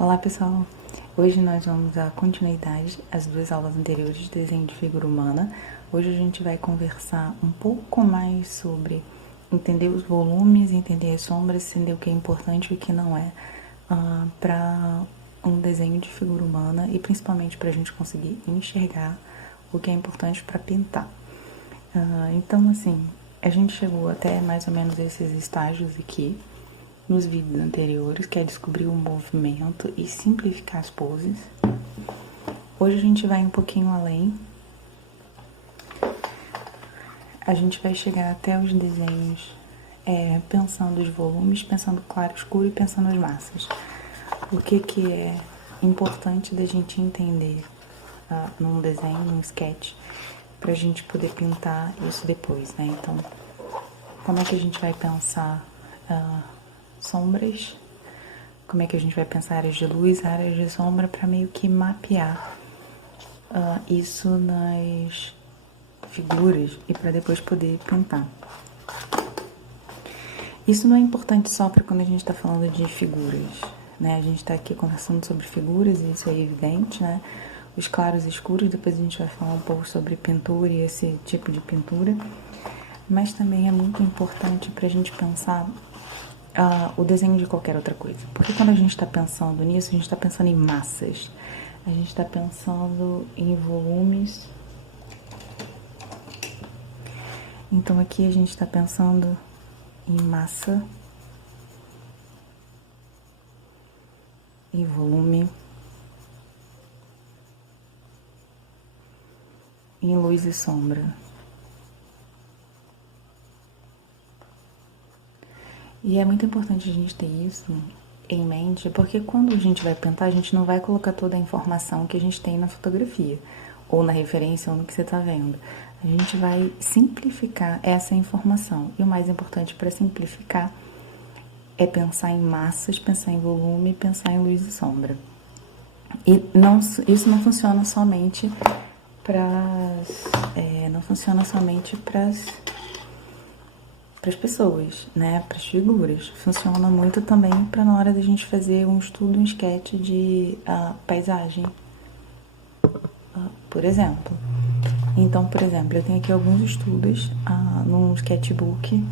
Olá pessoal, hoje nós vamos dar continuidade às duas aulas anteriores de desenho de figura humana. Hoje a gente vai conversar um pouco mais sobre entender os volumes, entender as sombras, entender o que é importante e o que não é para um desenho de figura humana e principalmente para a gente conseguir enxergar o que é importante para pintar. Então assim, a gente chegou até mais ou menos esses estágios aqui nos vídeos anteriores, que é descobrir o movimento e simplificar as poses. Hoje a gente vai um pouquinho além. A gente vai chegar até os desenhos pensando os volumes, pensando claro, escuro e pensando as massas. O que é importante da gente entender num desenho, num sketch, pra gente poder pintar isso depois, né? Então, como é que a gente vai pensar sombras, como é que a gente vai pensar áreas de luz, áreas de sombra, para meio que mapear isso nas figuras e para depois poder pintar. Isso não é importante só para quando a gente está falando de figuras, né? A gente está aqui conversando sobre figuras e isso é evidente, né? Os claros e escuros, depois a gente vai falar um pouco sobre pintura e esse tipo de pintura, mas também é muito importante para a gente pensar o desenho de qualquer outra coisa. Porque quando a gente está pensando nisso, a gente está pensando em massas. A gente está pensando em volumes. Então aqui a gente está pensando em massa, em volume, em luz e sombra. E é muito importante a gente ter isso em mente, porque quando a gente vai pintar, a gente não vai colocar toda a informação que a gente tem na fotografia, ou na referência, ou no que você está vendo. A gente vai simplificar essa informação. E o mais importante para simplificar é pensar em massas, pensar em volume, pensar em luz e sombra. E isso não funciona somente para as pessoas, né, para as figuras. Funciona muito também para na hora da gente fazer um estudo, um sketch de paisagem, por exemplo. Então, por exemplo, eu tenho aqui alguns estudos num sketchbook.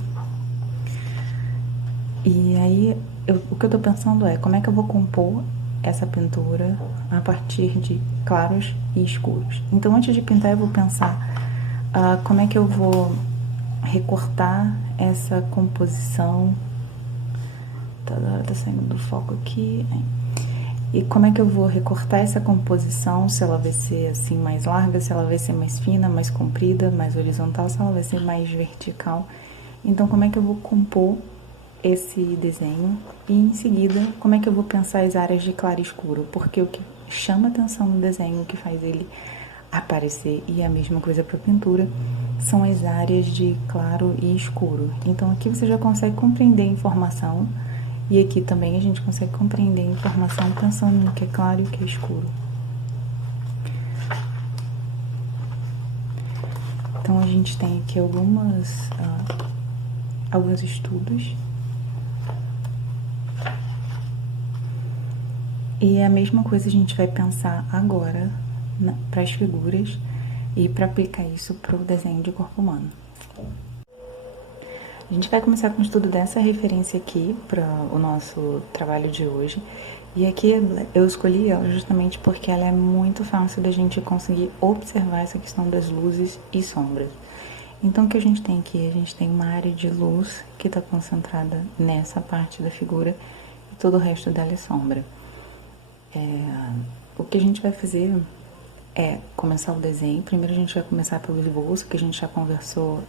E aí, o que eu tô pensando é como é que eu vou compor essa pintura a partir de claros e escuros. Então, antes de pintar, eu vou pensar como é que eu vou recortar essa composição. Tá saindo do foco aqui. E como é que eu vou recortar essa composição, se ela vai ser assim mais larga, se ela vai ser mais fina, mais comprida, mais horizontal, se ela vai ser mais vertical. Então, como é que eu vou compor esse desenho e em seguida, como é que eu vou pensar as áreas de claro e escuro? Porque o que chama atenção no desenho, o que faz ele aparecer, e a mesma coisa para pintura, são as áreas de claro e escuro. Então aqui você já consegue compreender a informação e aqui também a gente consegue compreender a informação pensando no que é claro e o que é escuro. Então a gente tem aqui alguns estudos. E a mesma coisa a gente vai pensar agora para as figuras e para aplicar isso para o desenho de corpo humano. A gente vai começar com o estudo dessa referência aqui para o nosso trabalho de hoje. E aqui eu escolhi ela justamente porque ela é muito fácil da gente conseguir observar essa questão das luzes e sombras. Então o que a gente tem aqui? A gente tem uma área de luz que está concentrada nessa parte da figura e todo o resto dela é sombra. O que a gente vai fazer é começar o desenho. Primeiro a gente vai começar pelo esboço, que a gente já conversou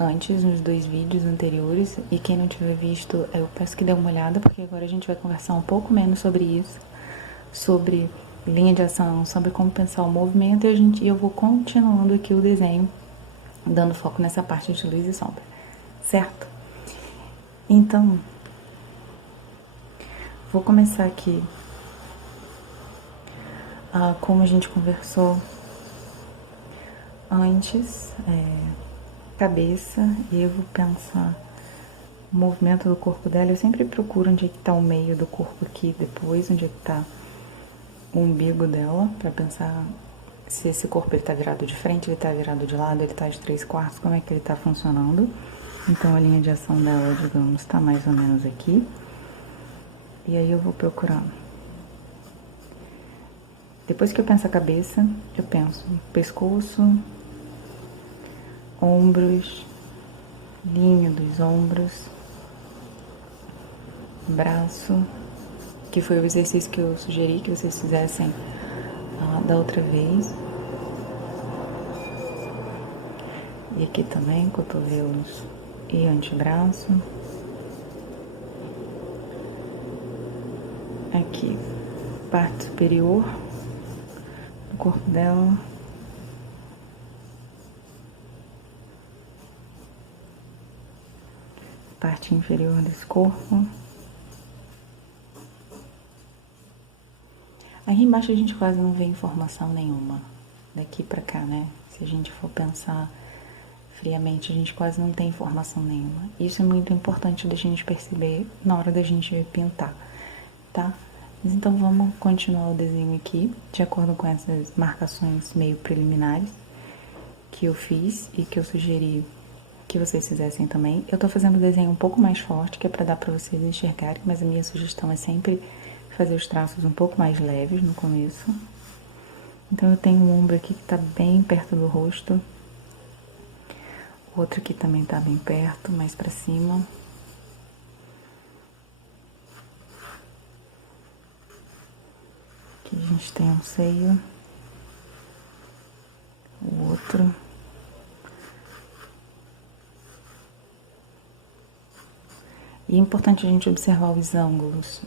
antes nos dois vídeos anteriores. E quem não tiver visto, eu peço que dê uma olhada, porque agora a gente vai conversar um pouco menos sobre isso, sobre linha de ação, sobre como pensar o movimento, e eu vou continuando aqui o desenho, dando foco nessa parte de luz e sombra, certo? Então, vou começar aqui como a gente conversou antes, cabeça, e eu vou pensar o movimento do corpo dela. Eu sempre procuro onde é que tá o meio do corpo aqui, depois onde é que tá o umbigo dela, pra pensar se esse corpo ele tá virado de frente, ele tá virado de lado, ele tá de 3/4, como é que ele tá funcionando. Então a linha de ação dela, digamos, tá mais ou menos aqui. E aí eu vou procurar. Depois que eu penso a cabeça, eu penso pescoço, ombros, linha dos ombros, braço, que foi o exercício que eu sugeri que vocês fizessem da outra vez. E aqui também, cotovelos e antebraço. Aqui, parte superior do corpo dela. Parte inferior desse corpo. Aí embaixo a gente quase não vê informação nenhuma. Daqui pra cá, né? Se a gente for pensar friamente, a gente quase não tem informação nenhuma. Isso é muito importante da gente perceber na hora da gente pintar, tá? Mas então vamos continuar o desenho aqui, de acordo com essas marcações meio preliminares que eu fiz e que eu sugeri que vocês fizessem também. Eu tô fazendo o desenho um pouco mais forte, que é pra dar pra vocês enxergarem, mas a minha sugestão é sempre fazer os traços um pouco mais leves no começo. Então eu tenho um ombro aqui que tá bem perto do rosto. O outro aqui também tá bem perto, mais pra cima. Aqui a gente tem um seio. O outro. E é importante a gente observar os ângulos.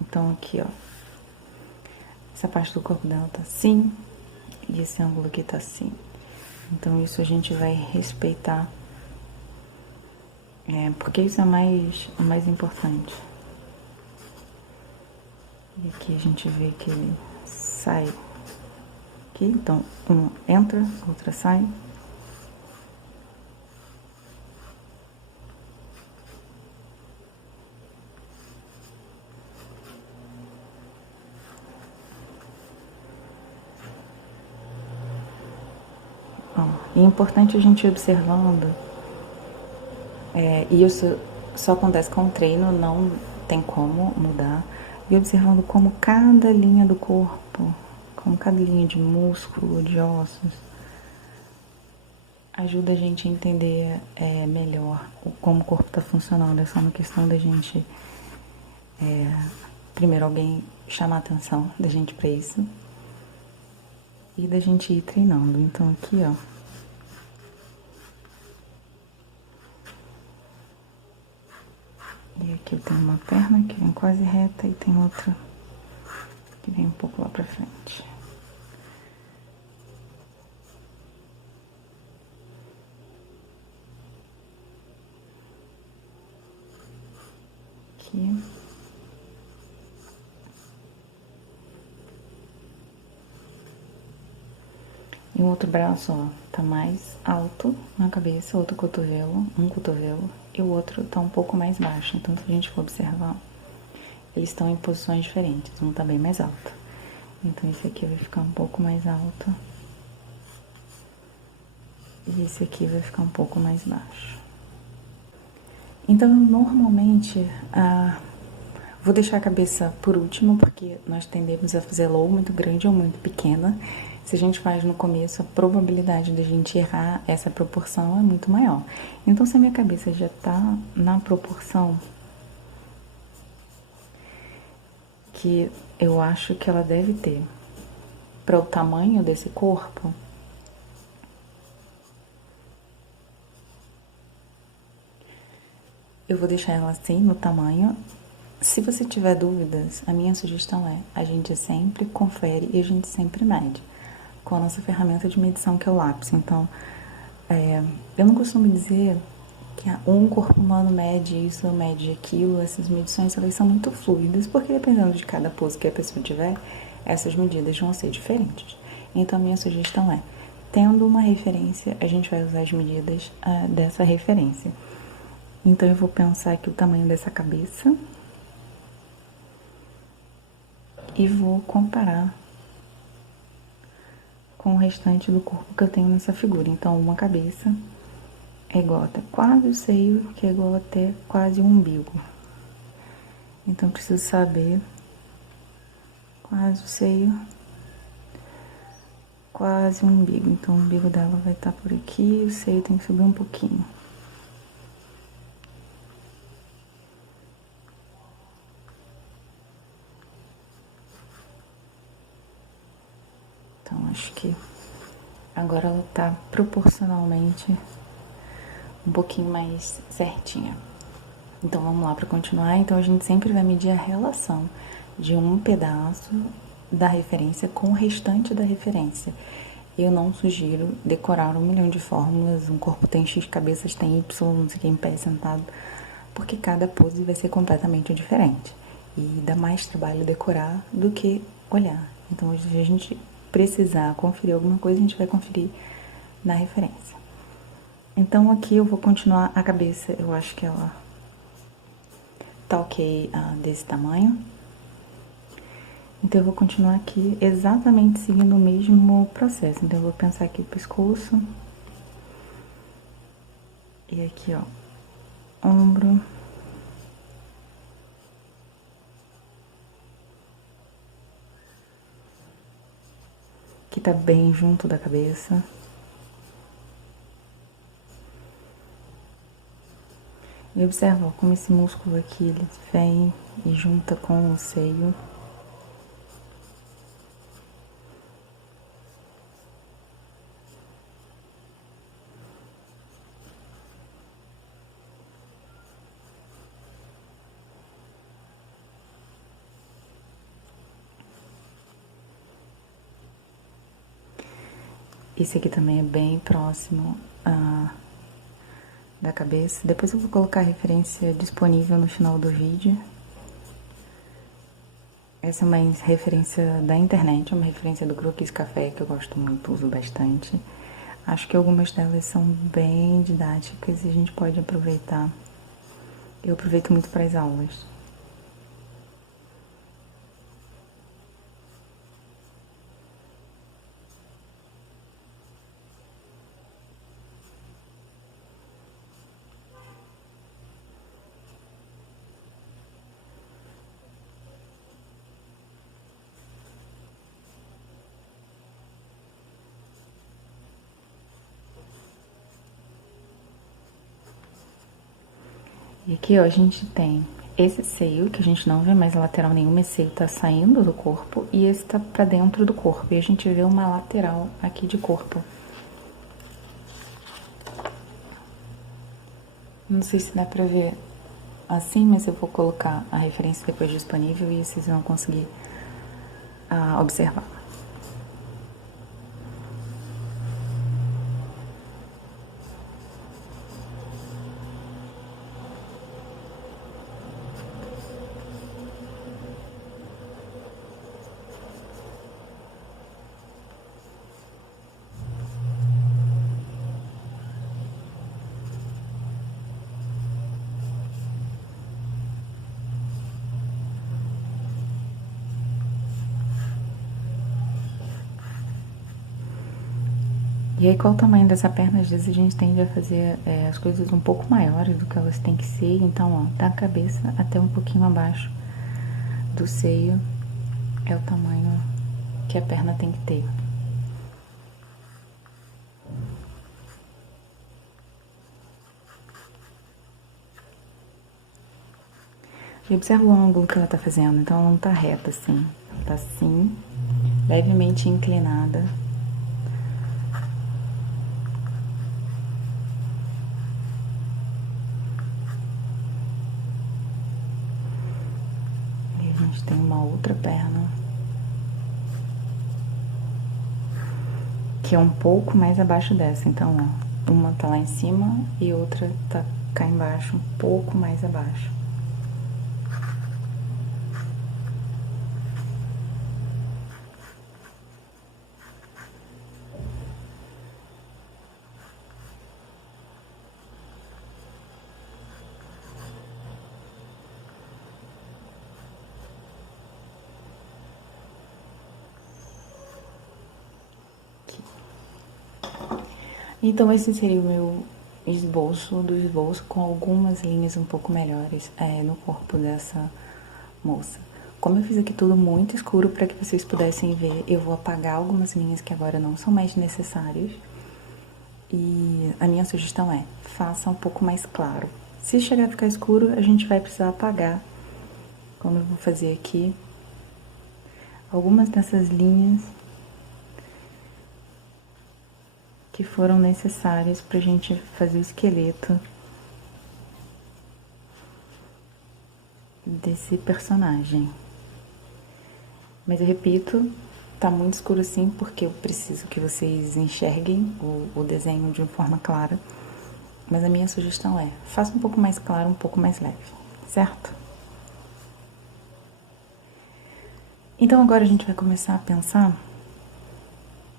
Então aqui, ó. Essa parte do corpo dela tá assim. E esse ângulo aqui tá assim. Então isso a gente vai respeitar. Porque isso é o mais importante. E aqui a gente vê que ele sai aqui. Então, um entra, outra sai. E é importante a gente ir observando, e isso só acontece com o treino, não tem como mudar, e observando como cada linha do corpo, como cada linha de músculo, de ossos, ajuda a gente a entender melhor como o corpo está funcionando. É só uma questão da gente, primeiro alguém chamar a atenção da gente para isso, e da gente ir treinando. Então aqui, ó. E aqui eu tenho uma perna que vem quase reta e tem outra que vem um pouco lá pra frente. Aqui. E o outro braço, ó, tá mais alto na cabeça, outro cotovelo, um cotovelo, e o outro tá um pouco mais baixo. Então, se a gente for observar, eles estão em posições diferentes. Um tá bem mais alto. Então, esse aqui vai ficar um pouco mais alto. E esse aqui vai ficar um pouco mais baixo. Então, normalmente, vou deixar a cabeça por último, porque nós tendemos a fazer low muito grande ou muito pequena. Se a gente faz no começo, a probabilidade de a gente errar essa proporção é muito maior. Então, se a minha cabeça já tá na proporção que eu acho que ela deve ter para o tamanho desse corpo, eu vou deixar ela assim no tamanho. Se você tiver dúvidas, a minha sugestão é: a gente sempre confere e a gente sempre mede com a nossa ferramenta de medição, que é o lápis. Então, eu não costumo dizer que um corpo humano mede isso, mede aquilo. Essas medições, elas são muito fluidas, porque dependendo de cada pose que a pessoa tiver, essas medidas vão ser diferentes. Então, a minha sugestão é: tendo uma referência, a gente vai usar as medidas dessa referência. Então eu vou pensar aqui o tamanho dessa cabeça e vou comparar com o restante do corpo que eu tenho nessa figura. Então uma cabeça é igual até quase o seio, que é igual até quase o umbigo. Então eu preciso saber quase o seio, quase o umbigo. Então o umbigo dela vai estar por aqui, o seio tem que subir um pouquinho. Então acho que agora ela tá proporcionalmente um pouquinho mais certinha. Então vamos lá para continuar. Então a gente sempre vai medir a relação de um pedaço da referência com o restante da referência. Eu não sugiro decorar 1 milhão de fórmulas, um corpo tem X, cabeças tem Y, não sei o que, em pé, sentado, porque cada pose vai ser completamente diferente. E dá mais trabalho decorar do que olhar. Então, se a gente precisar conferir alguma coisa, a gente vai conferir na referência. Então, aqui eu vou continuar a cabeça, eu acho que ela tá ok desse tamanho. Então, eu vou continuar aqui exatamente seguindo o mesmo processo. Então, eu vou pensar aqui o pescoço. E aqui, ó, ombro. Que tá bem junto da cabeça. E observa ó, como esse músculo aqui, ele vem e junta com o seio. Esse aqui também é bem próximo da cabeça. Depois eu vou colocar a referência disponível no final do vídeo. Essa é uma referência da internet, uma referência do Croquis Café, que eu gosto muito, uso bastante. Acho que algumas delas são bem didáticas e a gente pode aproveitar. Eu aproveito muito para as aulas. E aqui, ó, a gente tem esse seio, que a gente não vê mais lateral nenhuma, esse seio tá saindo do corpo, e esse tá pra dentro do corpo. E a gente vê uma lateral aqui de corpo. Não sei se dá pra ver assim, mas eu vou colocar a referência depois disponível e vocês vão conseguir observar. E aí, qual o tamanho dessa perna? Às vezes a gente tende a fazer as coisas um pouco maiores do que elas têm que ser. Então, ó, da cabeça até um pouquinho abaixo do seio é o tamanho que a perna tem que ter. E observa o ângulo que ela tá fazendo. Então, ela não tá reta assim. Ela tá assim, levemente inclinada. E a gente tem uma outra perna que é um pouco mais abaixo dessa. Então, ó, uma tá lá em cima e outra tá cá embaixo, um pouco mais abaixo. Então esse seria o meu esboço do esboço, com algumas linhas um pouco melhores no corpo dessa moça. Como eu fiz aqui tudo muito escuro para que vocês pudessem ver, eu vou apagar algumas linhas que agora não são mais necessárias. E a minha sugestão é, faça um pouco mais claro. Se chegar a ficar escuro, a gente vai precisar apagar, como eu vou fazer aqui, algumas dessas linhas que foram necessárias pra gente fazer o esqueleto desse personagem. Mas eu repito, tá muito escuro assim porque eu preciso que vocês enxerguem o desenho de uma forma clara. Mas a minha sugestão é, faça um pouco mais claro, um pouco mais leve, certo? Então agora a gente vai começar a pensar...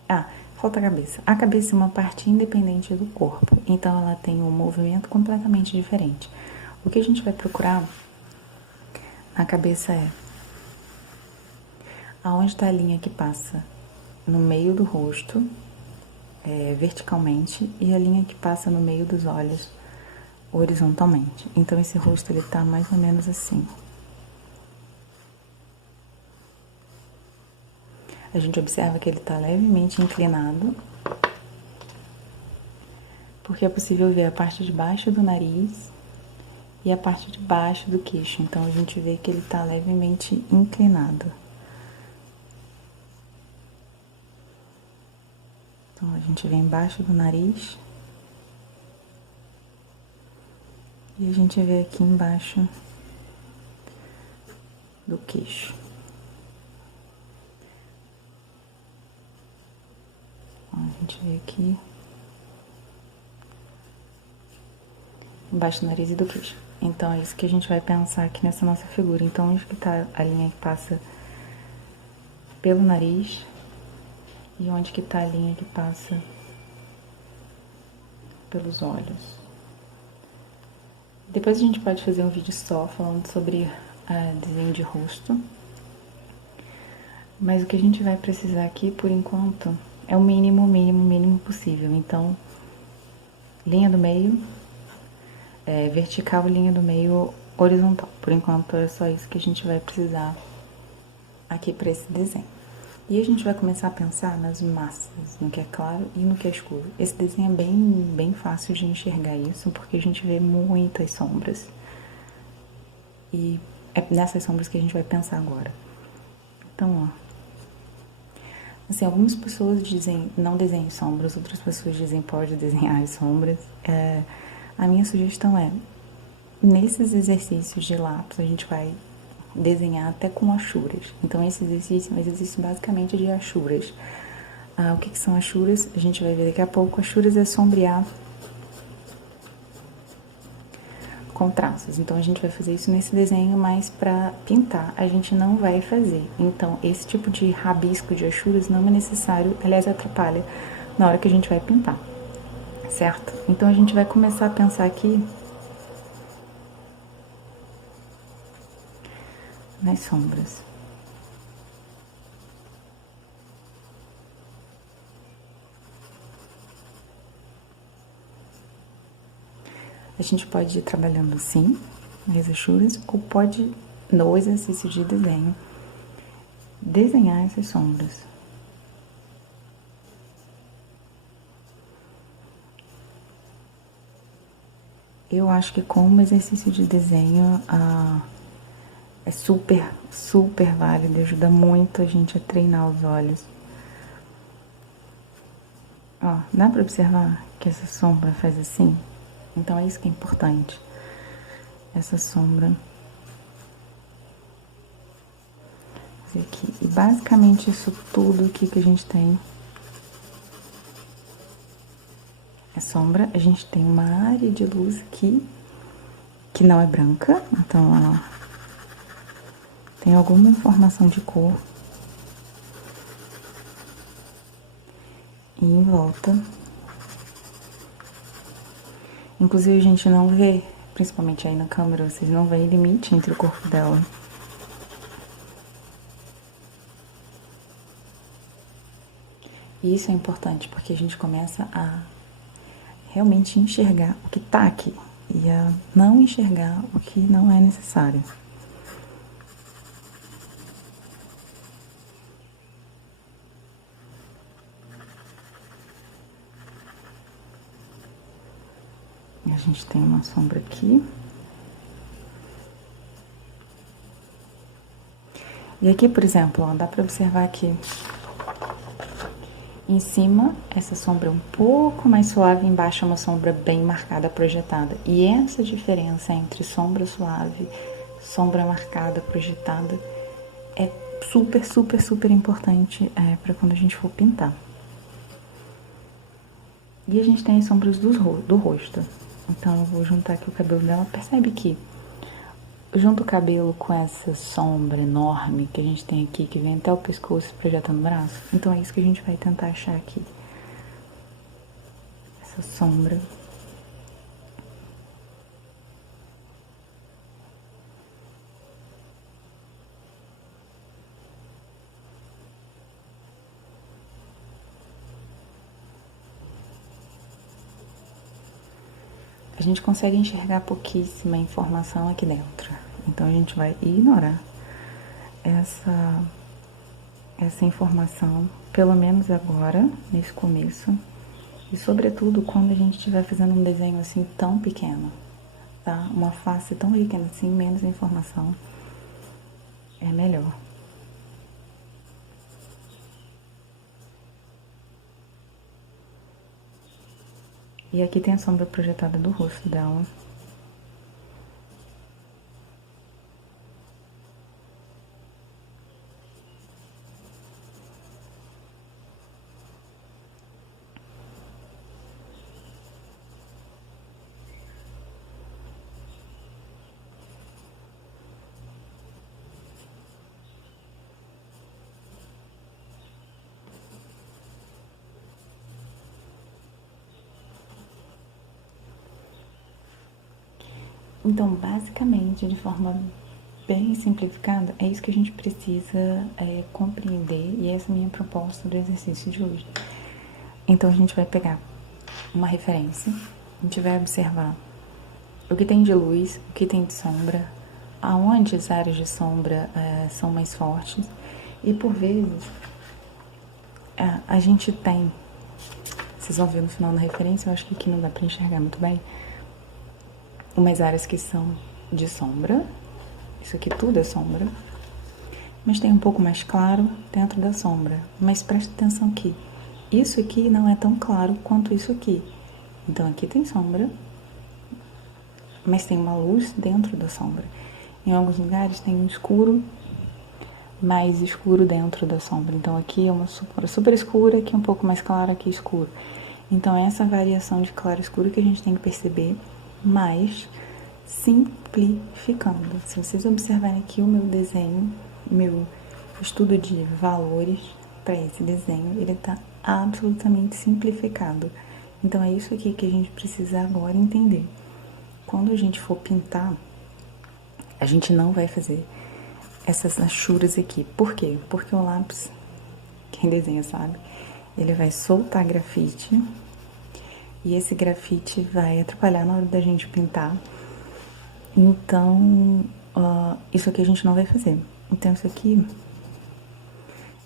Ah, falta a cabeça. A cabeça é uma parte independente do corpo, então ela tem um movimento completamente diferente. O que a gente vai procurar na cabeça é aonde está a linha que passa no meio do rosto, verticalmente, e a linha que passa no meio dos olhos, horizontalmente. Então esse rosto ele tá mais ou menos assim. A gente observa que ele está levemente inclinado, porque é possível ver a parte de baixo do nariz e a parte de baixo do queixo. Então a gente vê que ele está levemente inclinado. Então a gente vê embaixo do nariz e a gente vê aqui embaixo do queixo. Ó, a gente vê aqui embaixo do nariz e do queixo. Então é isso que a gente vai pensar aqui nessa nossa figura. Então onde que tá a linha que passa pelo nariz e onde que tá a linha que passa pelos olhos. Depois a gente pode fazer um vídeo só falando sobre desenho de rosto. Mas o que a gente vai precisar aqui, por enquanto, é o mínimo, mínimo, mínimo possível. Então, linha do meio, vertical, linha do meio, horizontal. Por enquanto, é só isso que a gente vai precisar aqui para esse desenho. E a gente vai começar a pensar nas massas, no que é claro e no que é escuro. Esse desenho é bem fácil de enxergar isso, porque a gente vê muitas sombras. E é nessas sombras que a gente vai pensar agora. Então, ó. Assim, algumas pessoas dizem não desenhe sombras, outras pessoas dizem pode desenhar as sombras. A minha sugestão é, nesses exercícios de lápis, a gente vai desenhar até com achuras. Então, esse exercício é um exercício basicamente de achuras. O que são achuras? A gente vai ver daqui a pouco. Achuras é sombrear com traços. Então, a gente vai fazer isso nesse desenho, mas para pintar a gente não vai fazer. Então, esse tipo de rabisco de achuras não é necessário, aliás, atrapalha na hora que a gente vai pintar, certo? Então, a gente vai começar a pensar aqui nas sombras. A gente pode ir trabalhando assim, nas achuras, ou pode, no exercício de desenho, desenhar essas sombras. Eu acho que como exercício de desenho é super válido, ajuda muito a gente a treinar os olhos. Ó, dá pra observar que essa sombra faz assim? Então é isso que é importante. Essa sombra. Aqui. E basicamente isso tudo aqui que a gente tem é sombra. A gente tem uma área de luz aqui que não é branca, então ela tem alguma informação de cor. E em volta. Inclusive a gente não vê, principalmente aí na câmera, vocês não veem limite entre o corpo dela. E isso é importante, porque a gente começa a realmente enxergar o que tá aqui e a não enxergar o que não é necessário. A gente tem uma sombra aqui. E aqui, por exemplo, ó, dá pra observar que em cima essa sombra é um pouco mais suave, embaixo é uma sombra bem marcada, projetada. E essa diferença entre sombra suave, sombra marcada, projetada, é super, super, super importante para quando a gente for pintar. E a gente tem as sombras do rosto. Então eu vou juntar aqui o cabelo dela. Percebe que junto o cabelo com essa sombra enorme que a gente tem aqui, que vem até o pescoço projetando o braço. Então é isso que a gente vai tentar achar aqui. Essa sombra. A gente consegue enxergar pouquíssima informação aqui dentro. Então a gente vai ignorar essa informação, pelo menos agora, nesse começo. E sobretudo quando a gente estiver fazendo um desenho assim tão pequeno, tá? Uma face tão pequena assim, menos informação, é melhor. E aqui tem a sombra projetada do rosto dela. Então, basicamente, de forma bem simplificada, é isso que a gente precisa compreender, e essa é a minha proposta do exercício de hoje. Então, a gente vai pegar uma referência, a gente vai observar o que tem de luz, o que tem de sombra, aonde as áreas de sombra são mais fortes, e por vezes a gente tem, vocês vão ver no final da referência, eu acho que aqui não dá pra enxergar muito bem, umas áreas que são de sombra, isso aqui tudo é sombra, mas tem um pouco mais claro dentro da sombra. Mas presta atenção que isso aqui não é tão claro quanto isso aqui. Então aqui tem sombra, mas tem uma luz dentro da sombra. Em alguns lugares tem um escuro, mais escuro dentro da sombra. Então aqui é uma super escura, aqui um pouco mais clara, aqui escuro. Então essa variação de claro e escuro que a gente tem que perceber, mas simplificando. Se vocês observarem aqui o meu desenho, meu estudo de valores para esse desenho, ele está absolutamente simplificado. Então é isso aqui que a gente precisa agora entender. Quando a gente for pintar, a gente não vai fazer essas achuras aqui. Por quê? Porque o lápis, quem desenha sabe, ele vai soltar grafite, e esse grafite vai atrapalhar na hora da gente pintar. Então, isso aqui a gente não vai fazer. Então, isso aqui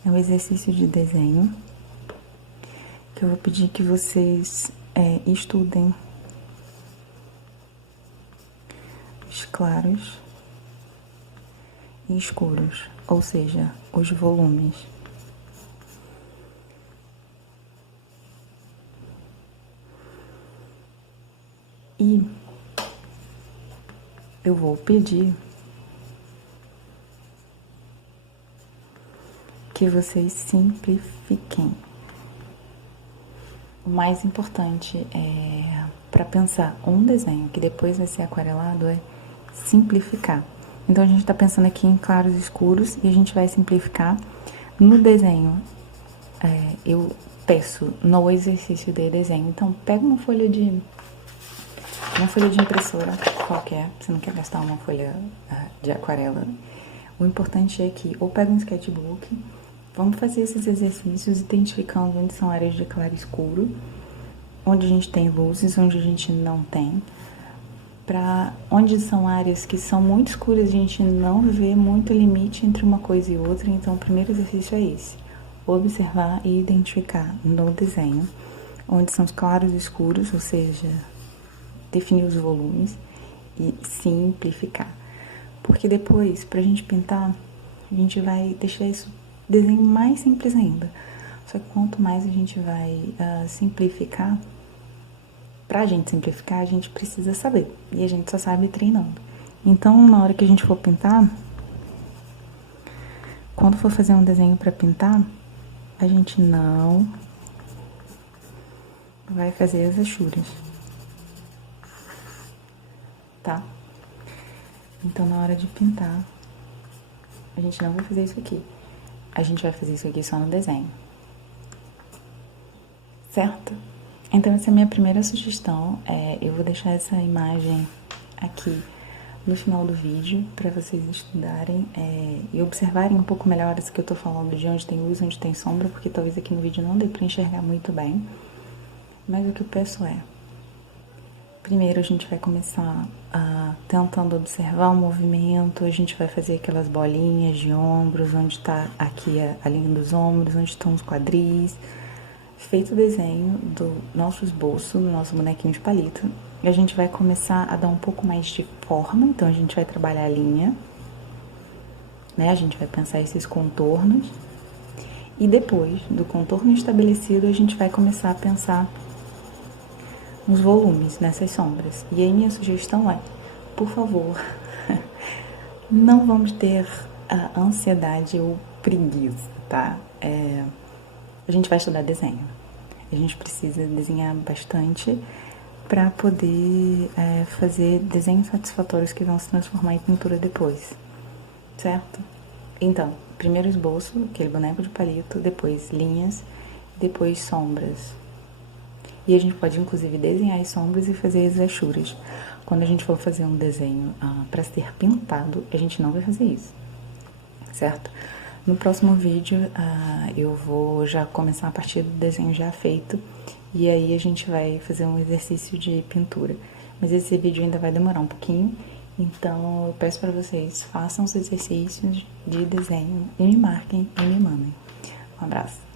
é um exercício de desenho que eu vou pedir que vocês estudem os claros e escuros, ou seja, os volumes. E eu vou pedir que vocês simplifiquem. O mais importante para pensar um desenho que depois vai ser aquarelado é simplificar. Então a gente está pensando aqui em claros e escuros e a gente vai simplificar no desenho. Eu peço no exercício de desenho. Então pega uma folha de impressora qualquer, você não quer gastar uma folha de aquarela. O importante é que ou pega um sketchbook, vamos fazer esses exercícios identificando onde são áreas de claro e escuro, onde a gente tem luzes, onde a gente não tem, para onde são áreas que são muito escuras, a gente não vê muito limite entre uma coisa e outra. Então, o primeiro exercício é esse: observar e identificar no desenho onde são os claros e escuros, ou seja, definir os volumes e simplificar. Porque depois, pra gente pintar, a gente vai deixar esse desenho mais simples ainda. Só que quanto mais a gente vai simplificar, pra gente simplificar, a gente precisa saber. E a gente só sabe treinando. Então, na hora que a gente for pintar, quando for fazer um desenho pra pintar, a gente não vai fazer as achuras, tá? Então, na hora de pintar, a gente não vai fazer isso aqui. A gente vai fazer isso aqui só no desenho. Certo? Então, essa é a minha primeira sugestão. Eu vou deixar essa imagem aqui no final do vídeo para vocês estudarem e observarem um pouco melhor isso que eu tô falando, de onde tem luz, onde tem sombra, porque talvez aqui no vídeo não dê para enxergar muito bem. Mas o que eu peço primeiro a gente vai começar tentando observar o movimento, a gente vai fazer aquelas bolinhas de ombros, onde tá aqui a linha dos ombros, onde estão os quadris. Feito o desenho do nosso esboço, do nosso bonequinho de palito, a gente vai começar a dar um pouco mais de forma. Então, a gente vai trabalhar a linha, né? A gente vai pensar esses contornos. E depois do contorno estabelecido, a gente vai começar a pensar nos volumes, nessas sombras. E aí, minha sugestão por favor, não vamos ter ansiedade ou preguiça, tá? A gente vai estudar desenho. A gente precisa desenhar bastante para poder fazer desenhos satisfatórios que vão se transformar em pintura depois, certo? Então, primeiro esboço, aquele boneco de palito, depois linhas, depois sombras. E a gente pode, inclusive, desenhar as sombras e fazer as achuras. Quando a gente for fazer um desenho para ser pintado, a gente não vai fazer isso, certo? No próximo vídeo, eu vou já começar a partir do desenho já feito, e aí a gente vai fazer um exercício de pintura. Mas esse vídeo ainda vai demorar um pouquinho, então eu peço para vocês, façam os exercícios de desenho e me marquem e me mandem. Um abraço!